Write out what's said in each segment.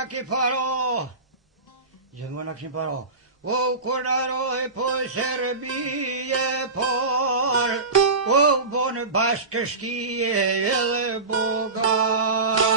a ki paro, gjithmonë a ki paro, o kur naroj po Serbije por, o bonë bashkë të shkije edhe Bugar.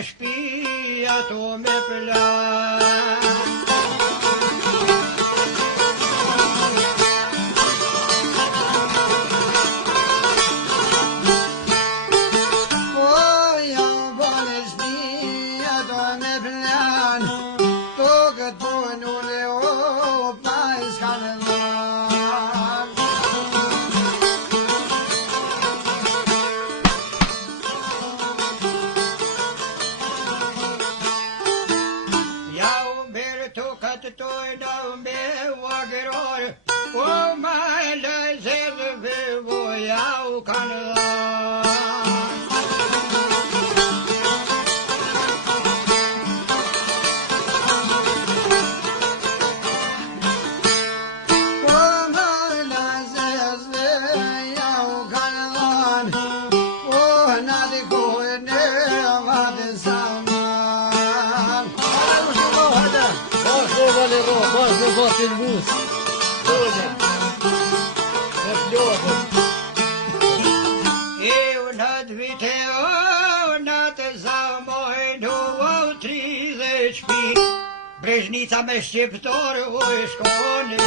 Shpia to me plan oh ja bone shpia to me plan to këtu nule o pa iskanë Brežnica me Shqiptarë u shkoni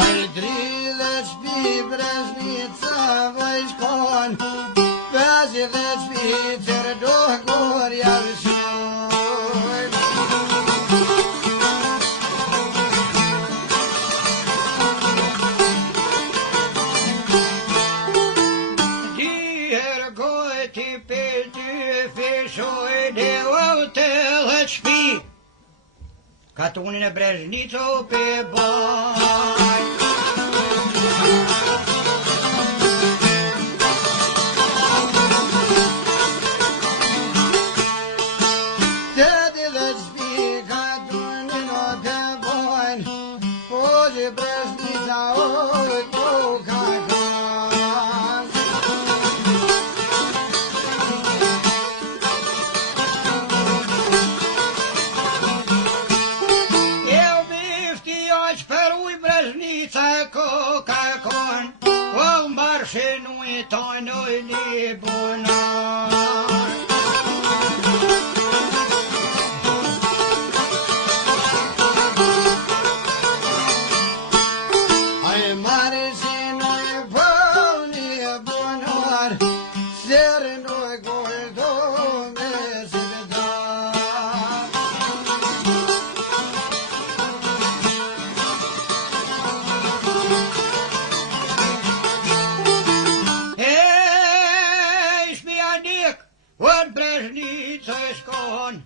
Ai dridhe shpi Brežnica vë shkoni 50 shpi qërë do gorja vëshoj Katunin e Brežnicë pe baj Teti dhe shpi katunin o pe baj Po që Brežnica oj po katunin Shënui tonoj li bunar Ai mare shënui poni bunar Shërnoj gordo me shëdar Brežnica shkon,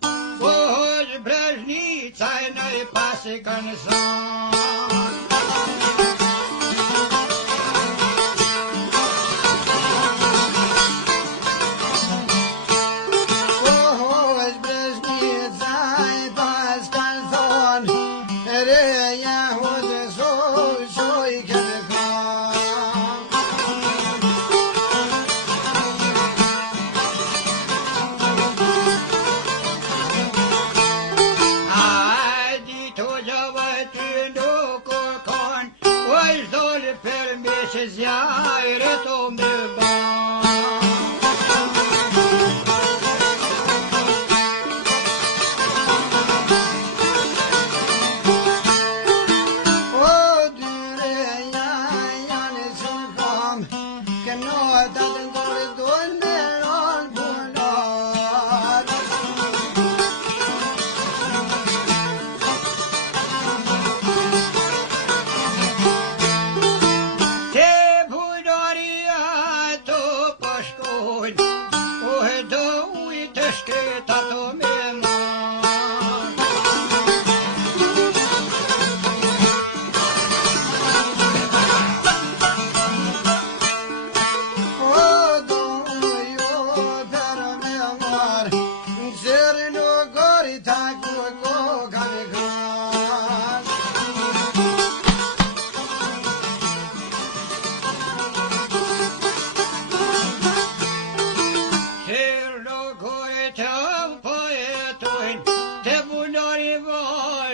oj Brežnica në pasi kanë son. Oj Brežnica pas kanë son, reja hozë shoj kanë kon. Zjarë të me O dyre janë shumë kam Këno të të ndore dojnë me ronë bunar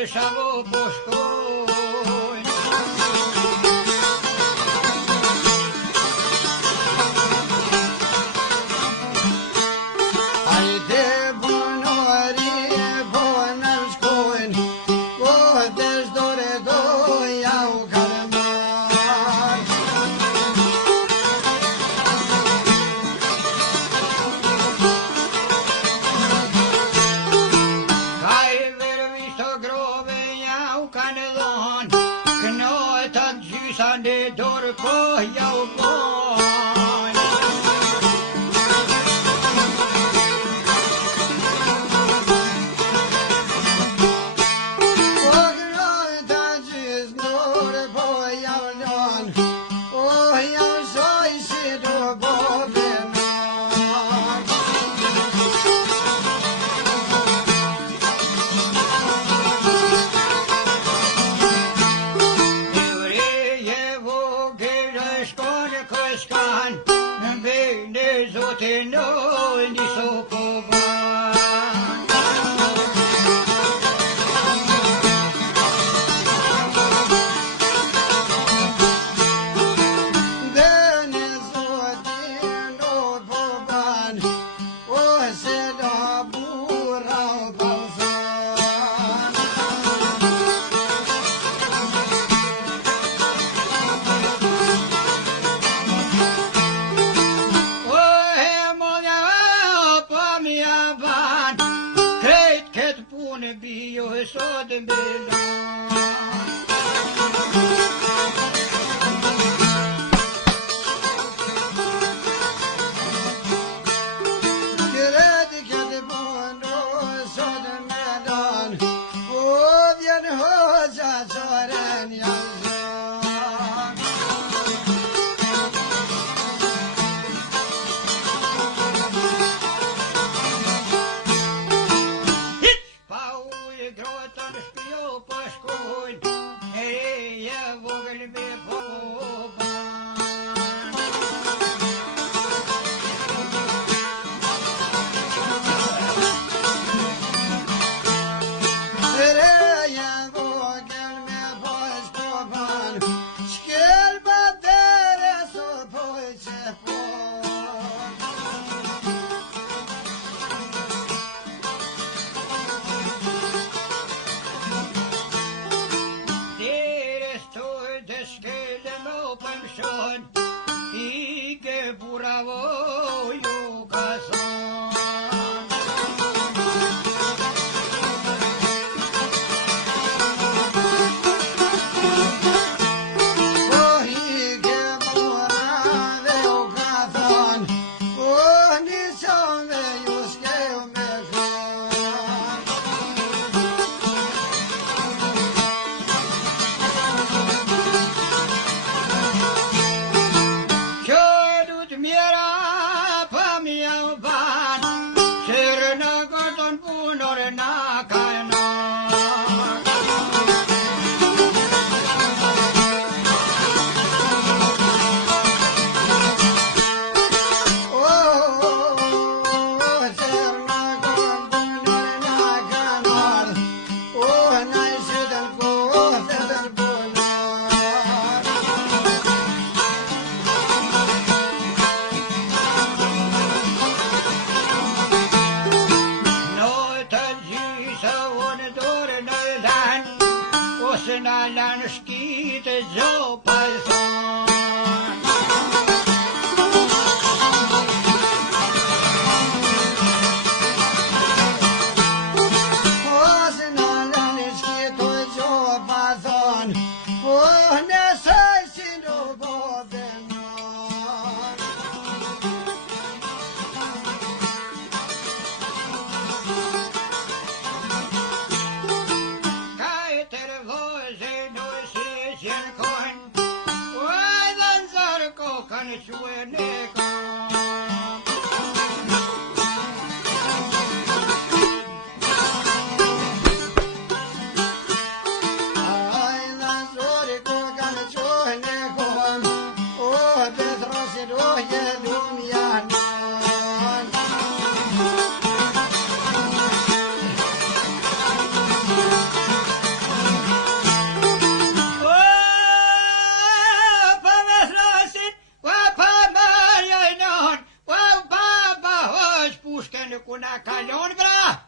shavo po shkojnë. Hajde bunori po në shkojnë, po të shdore doja u kalmar. Kaj vervisht o grove ja u kanë dhon, knojt atë gjysa në dorë po ja u bon. ku na kalon bra.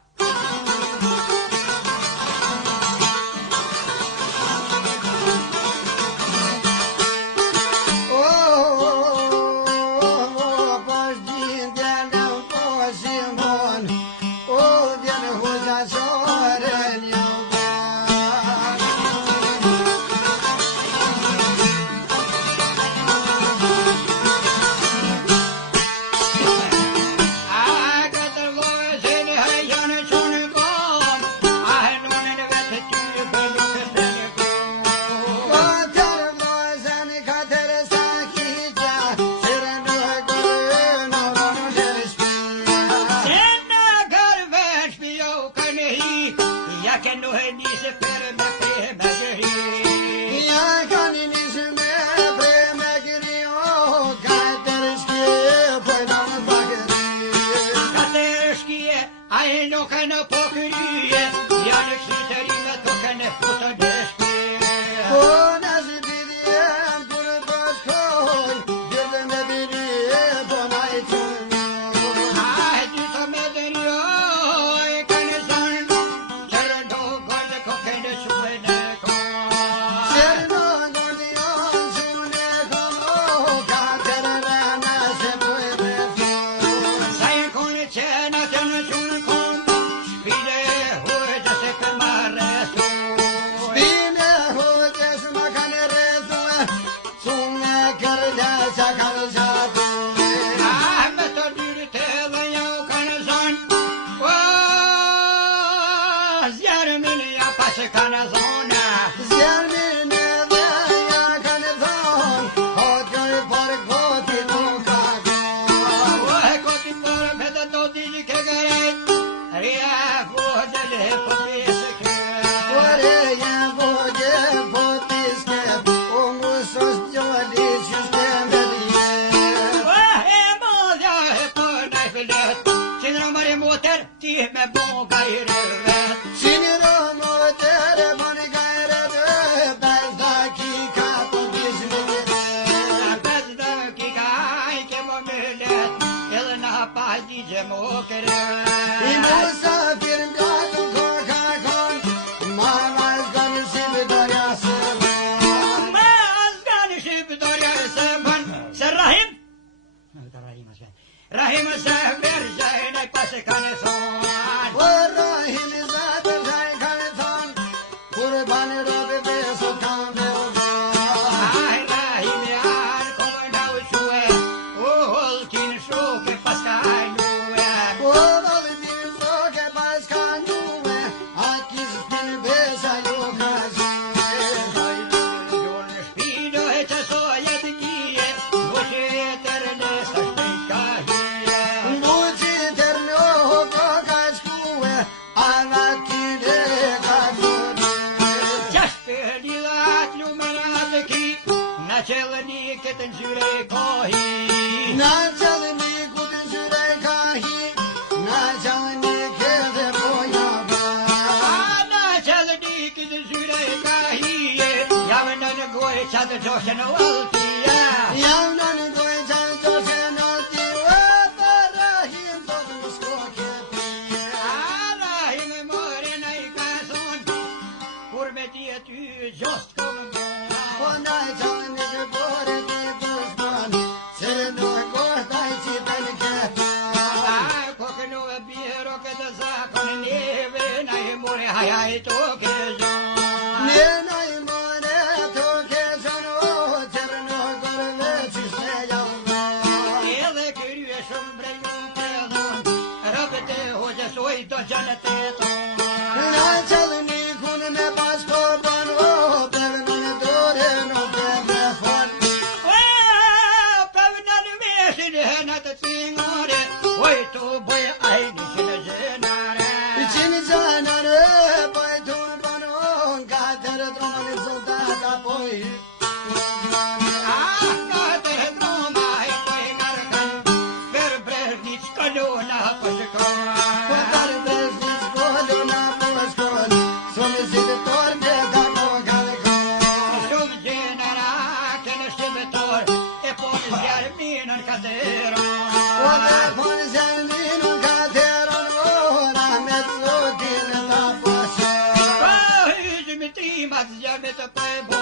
What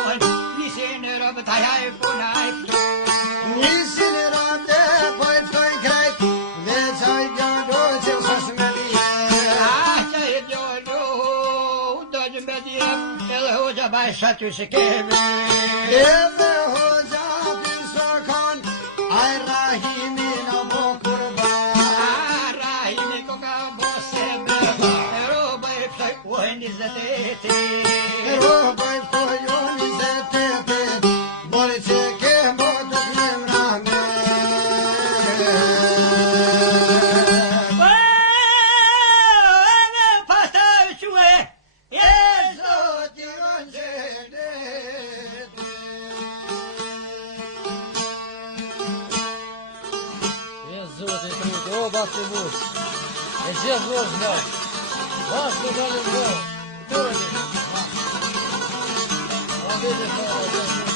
ton, nisin e rëbë taj haj puna e këtu. Nisin e rëbë po e pëtoj krejt, dhe qaj djado që së me dhije. Qaj djado, do që me dhije, edhe hoxha bajsa ty se kemi. Edhe hoxha piso kon, aj rahimi në po kurban. Rahimi ko ka bo sebe, roba e pëtoj uaj 28. Roba e pëtoj uaj 28, bori që ke mo të këmë rame. Bate mos. E gjithë vërë nga. Vasë në dalë nga. Tërë një. Ma vete të